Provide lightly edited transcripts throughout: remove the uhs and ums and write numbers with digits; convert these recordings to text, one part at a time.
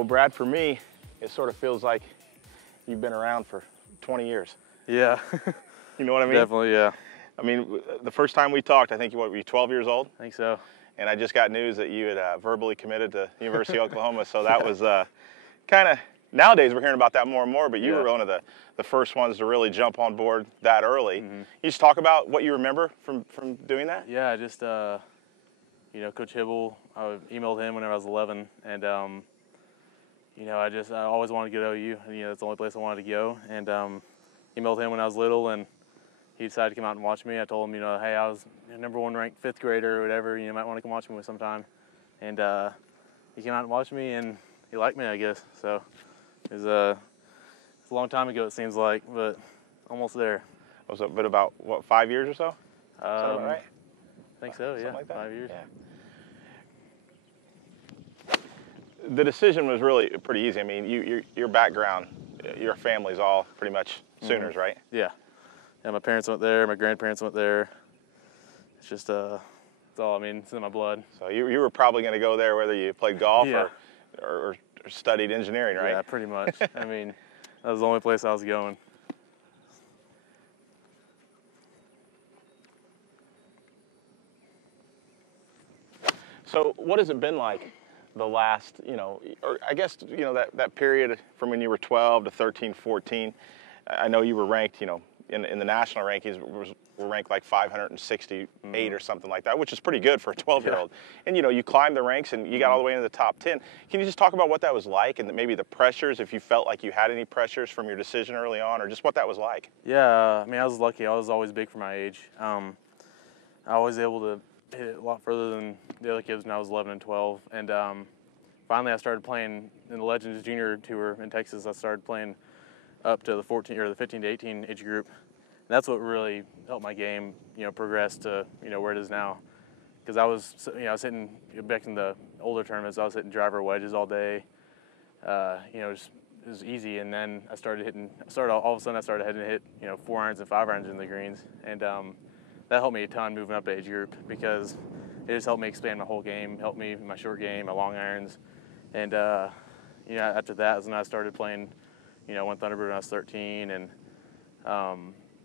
Well, Brad, for me, it sort of feels like you've been around for 20 years. Yeah. You know what I mean? Definitely, yeah. I mean, the first time we talked, I think were you 12 years old? I think so. And I just got news that you had verbally committed to the University of Oklahoma. So that was kind of, nowadays we're hearing about that more and more, but you were one of the first ones to really jump on board that early. Mm-hmm. You just talk about what you remember from doing that? Yeah, just, you know, Coach Hibble, I emailed him whenever I was 11, and, you know, I always wanted to go to OU, and, you know, that's the only place I wanted to go, and emailed him when I was little, and he decided to come out and watch me. I told him, you know, hey, I was #1 ranked 5th grader or whatever, you might want to come watch me sometime. And he came out and watched me, and he liked me, I guess. So it's a long time ago, it seems like, but almost there. Was it been about, what, 5 years or so? Is that about right? I think so, yeah, like that? 5 years. Yeah. The decision was really pretty easy. I mean, your background, your family's all pretty much Sooners, right? Yeah. Yeah, my parents went there, my grandparents went there. It's just, it's all, I mean, it's in my blood. So you were probably going to go there whether you played golf Yeah. or studied engineering, right? Yeah, pretty much. I mean, that was the only place I was going. So what has it been like the last, you know, or I guess, you know, that period from when you were 12 to 13, 14? I know you were ranked, you know, in the national rankings, were ranked like 568 or something like that, which is pretty good for a 12-year-old. Yeah. And, you know, you climbed the ranks and you got all the way into the top 10. Can you just talk about what that was like and maybe the pressures, if you felt like you had any pressures from your decision early on, or just what that was like? Yeah, I mean, I was lucky. I was always big for my age. I was able to hit it a lot further than the other kids when I was 11 and 12. And finally I started playing in the Legends Junior Tour in Texas. I started playing up to the 14 or the 15 to 18 age group. And that's what really helped my game, you know, progress to, you know, where it is now. Because I was hitting, back in the older tournaments, I was hitting driver wedges all day. You know, it was easy. And then all of a sudden I started heading to hit, you know, 4 irons and 5 irons in the greens. And that helped me a ton moving up to age group, because it just helped me expand my whole game, helped me in my short game, my long irons. And, you know, after that is when I started playing, you know, one Thunderbird when I was 13, and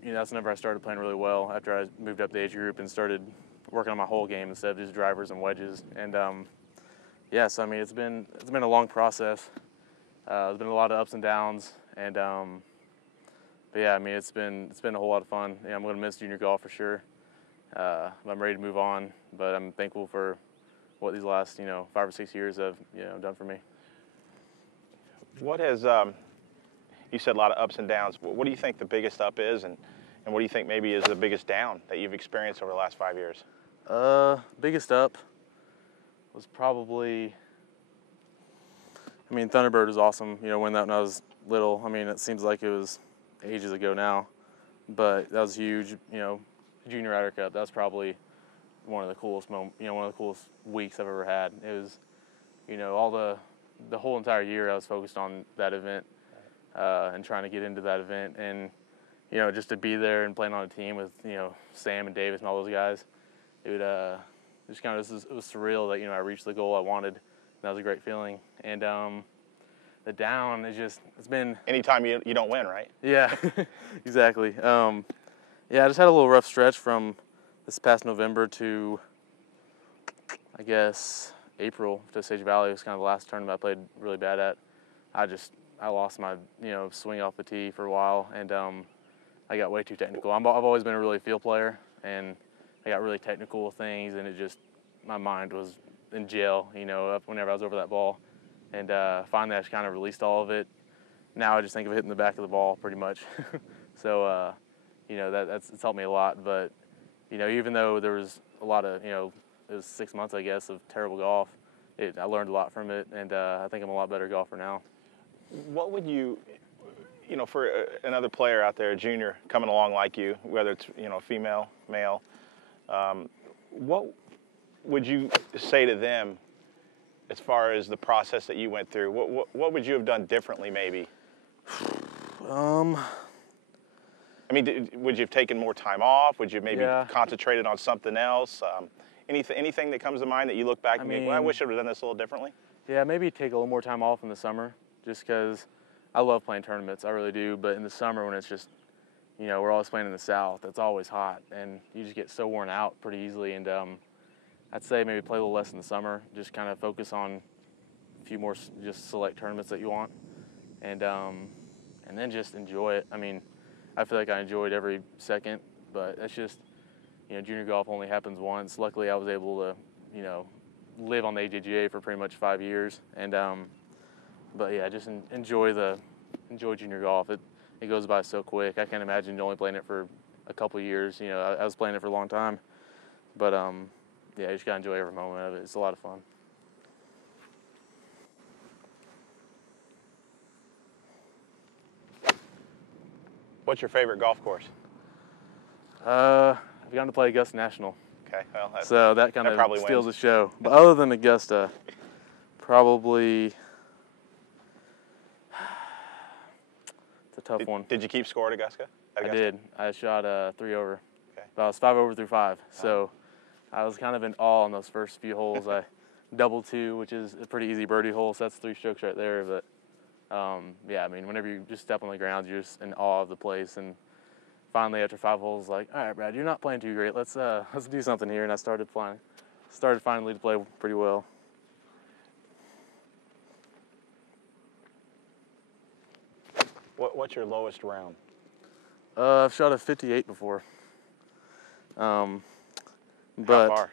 you know, that's whenever I started playing really well, after I moved up the age group and started working on my whole game instead of just drivers and wedges. And yeah, so I mean, it's been a long process. There's been a lot of ups and downs, and but yeah, I mean, it's been a whole lot of fun. Yeah, I'm going to miss junior golf for sure. I'm ready to move on, but I'm thankful for what these last, you know, 5 or 6 years have, you know, done for me. What has you said a lot of ups and downs. What do you think the biggest up is, and what do you think maybe is the biggest down that you've experienced over the last 5 years? Biggest up was probably, I mean, Thunderbird was awesome. You know, winning that when I was little. I mean, it seems like it was ages ago now, but that was huge. You know, Junior Ryder Cup. That was probably one of the coolest one of the coolest weeks I've ever had. It was, you know, all the whole entire year I was focused on that event. And trying to get into that event, and you know, just to be there and playing on a team with, you know, Sam and Davis and all those guys, it just kind of, it was surreal that, you know, I reached the goal I wanted. That was a great feeling. And the down is just, it's been anytime you don't win, right? Yeah, exactly. Yeah, I just had a little rough stretch from this past November to, I guess, April to Sage Valley. It was kind of the last tournament I played really bad at. I lost my, you know, swing off the tee for a while, and I got way too technical. I've always been a really field player, and I got really technical with things, and it just, my mind was in jail, you know, whenever I was over that ball. And finally I just kind of released all of it. Now I just think of hitting the back of the ball pretty much. So, you know, it's helped me a lot. But, you know, even though there was a lot of, you know, it was 6 months, I guess, of terrible golf, I learned a lot from it, and I think I'm a lot better golfer now. What would you know, for another player out there, a junior, coming along like you, whether it's, you know, female, male, what would you say to them as far as the process that you went through? What would you have done differently, maybe? I mean, would you have taken more time off? Would you maybe concentrated on something else? Anything that comes to mind that you look back and go, well, I wish I would have done this a little differently? Yeah, maybe take a little more time off in the summer, just because I love playing tournaments. I really do. But in the summer, when it's just, you know, we're always playing in the South, it's always hot, and you just get so worn out pretty easily. And I'd say maybe play a little less in the summer, just kind of focus on a few more just select tournaments that you want, and then just enjoy it. I mean, I feel like I enjoyed every second, but it's just, you know, junior golf only happens once. Luckily, I was able to, you know, live on the AJGA for pretty much 5 years, and but yeah, just enjoy junior golf. It goes by so quick. I can't imagine only playing it for a couple of years. You know, I was playing it for a long time, but yeah, you just gotta enjoy every moment of it. It's a lot of fun. What's your favorite golf course? I've gotten to play Augusta National. Okay, well, So that kind of steals the show. But other than Augusta, probably it's a tough one. Did you keep score at Augusta? I did. I shot 3 over. Okay. But I was 5 over through 5. So I was kind of in awe on those first few holes. I double 2, which is a pretty easy birdie hole. So that's 3 strokes right there. But yeah, I mean, whenever you just step on the ground, you're just in awe of the place. And finally, after 5 holes, like, all right, Brad, you're not playing too great. Let's do something here. And I started finally to play pretty well. What's your lowest round? I've shot a 58 before. But How far?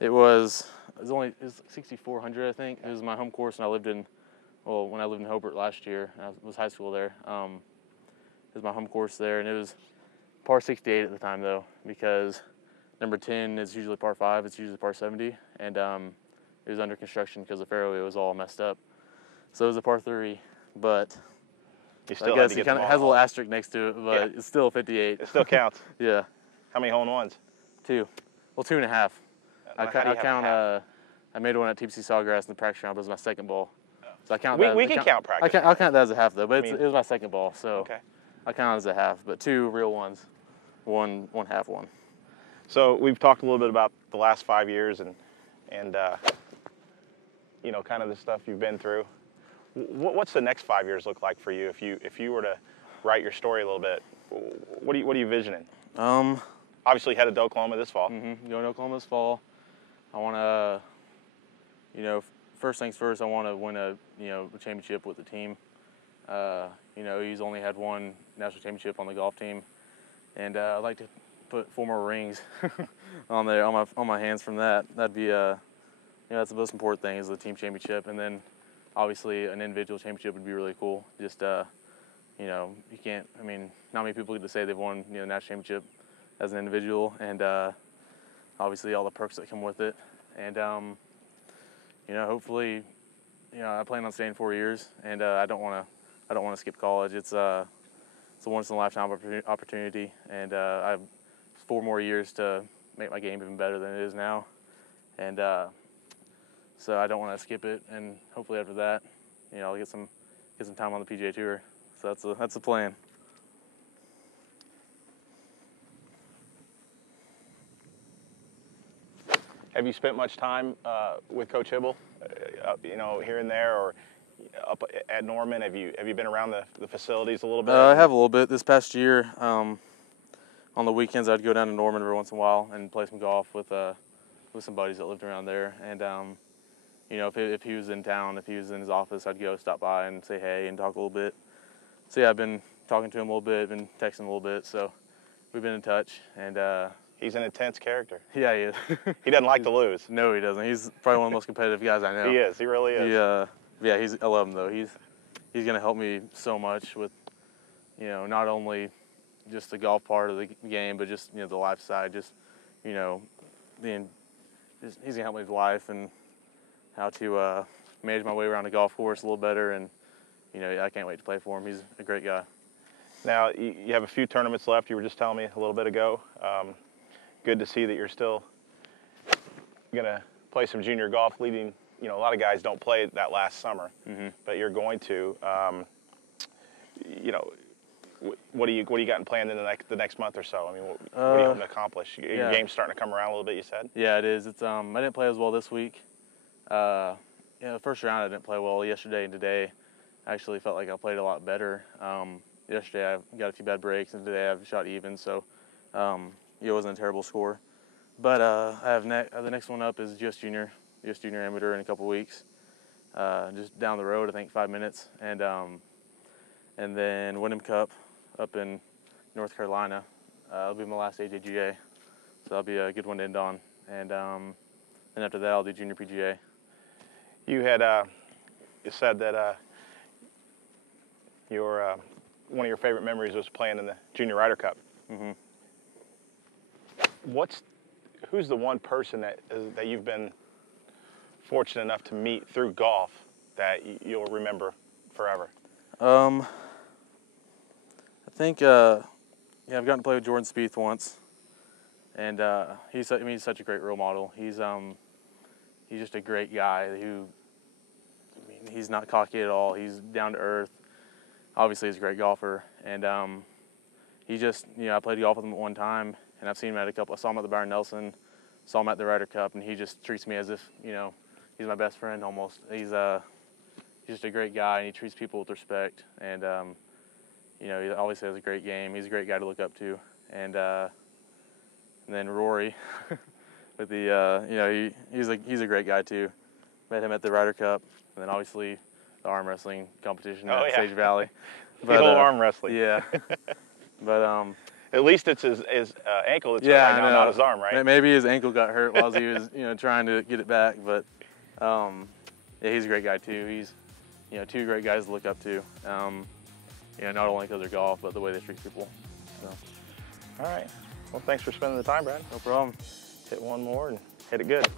It was 6,400, I think. It was my home course, and I lived in, well, when I lived in Hobart last year, I was high school there. It was my home course there, and it was par 68 at the time, though, because number 10 is usually par 5. It's usually par 70, and it was under construction because the fairway was all messed up. So it was a par 3, but I guess it kind of has a little asterisk next to it, but it's still 58. It still counts. Yeah. How many hole-in-ones? 2. Well, 2.5. I count. I made one at TPC Sawgrass in the practice round, but it was my second ball. So I count that. We can count practice. I'll count that as a half, though, but it was my second ball, so okay. I count it as a half. But 2 real ones, one half one. So we've talked a little bit about the last 5 years and you know, kind of the stuff you've been through. What's the next 5 years look like for you if you were to write your story a little bit? What are you visioning? Obviously headed to Oklahoma this fall. Going to Oklahoma this fall. I want to, you know, first things first, I want to win a championship with the team. You know, he's only had 1 national championship on the golf team, and I'd like to put 4 more rings on my hands from that. That'd be you know, that's the most important thing is the team championship, and then obviously an individual championship would be really cool. Just you know, you can't. I mean, not many people get to say they've won the national championship as an individual, and obviously all the perks that come with it. And you know, hopefully, you know, I plan on staying 4 years, and I don't want to skip college. It's a once in a lifetime opportunity, and I have 4 more years to make my game even better than it is now, and so I don't want to skip it. And hopefully after that, you know, I'll get some time on the PGA Tour. So that's the plan. Have you spent much time with Coach Hibble, you know, here and there, or up at Norman? Have you been around the facilities a little bit? I have a little bit. This past year, on the weekends, I'd go down to Norman every once in a while and play some golf with some buddies that lived around there. And you know, if he was in town, if he was in his office, I'd go stop by and say hey and talk a little bit. So yeah, I've been talking to him a little bit, been texting a little bit. So we've been in touch, and he's an intense character. Yeah, he is. He doesn't like to lose. No, he doesn't. He's probably one of the most competitive guys I know. He is. He really is. Yeah, I love him though. He's going to help me so much with, you know, not only just the golf part of the game, but just, you know, the life side. Just, you know, he's going to help me with life and how to manage my way around the golf course a little better. And, you know, I can't wait to play for him. He's a great guy. Now, you have a few tournaments left. You were just telling me a little bit ago. Good to see that you're still going to play some junior golf, leading. You know, a lot of guys don't play that last summer, but you're going to. You know, what do you got planned in the next month or so? I mean, what are you hoping to accomplish? Your game's starting to come around a little bit. You said. Yeah, it is. It's I didn't play as well this week. the first round I didn't play well. Yesterday and today, I actually felt like I played a lot better. Yesterday I got a few bad breaks, and today I've shot even, so it wasn't a terrible score. But I have the next one up is US Junior Amateur in a couple weeks. Just down the road, I think 5 minutes, and then Wyndham Cup up in North Carolina. It'll be my last AJGA, so that'll be a good one to end on. And after that, I'll do Junior PGA. You had you said that your one of your favorite memories was playing in the Junior Ryder Cup. Mm-hmm. Who's the one person that you've been fortunate enough to meet through golf that you'll remember forever? I think I've gotten to play with Jordan Spieth once, and he's such a great role model. He's just a great guy who, he's not cocky at all. He's down to earth. Obviously, he's a great golfer, and I played golf with him at one time, and I've seen him at a couple. I saw him at the Byron Nelson, saw him at the Ryder Cup, and he just treats me as if he's my best friend almost. He's just a great guy, and he treats people with respect, and he always has a great game. He's a great guy to look up to, and then Rory, with the he's a great guy too. Met him at the Ryder Cup, and then obviously the arm wrestling competition at Sage Valley. The whole arm wrestling. Yeah, but at least it's his ankle that's hurt right now, not his arm, right? Maybe his ankle got hurt while he was trying to get it back, but yeah, he's a great guy too. He's two great guys to look up to. Not only because they're golf, but the way they treat people. So. All right. Well, thanks for spending the time, Brad. No problem. Hit one more and hit it good.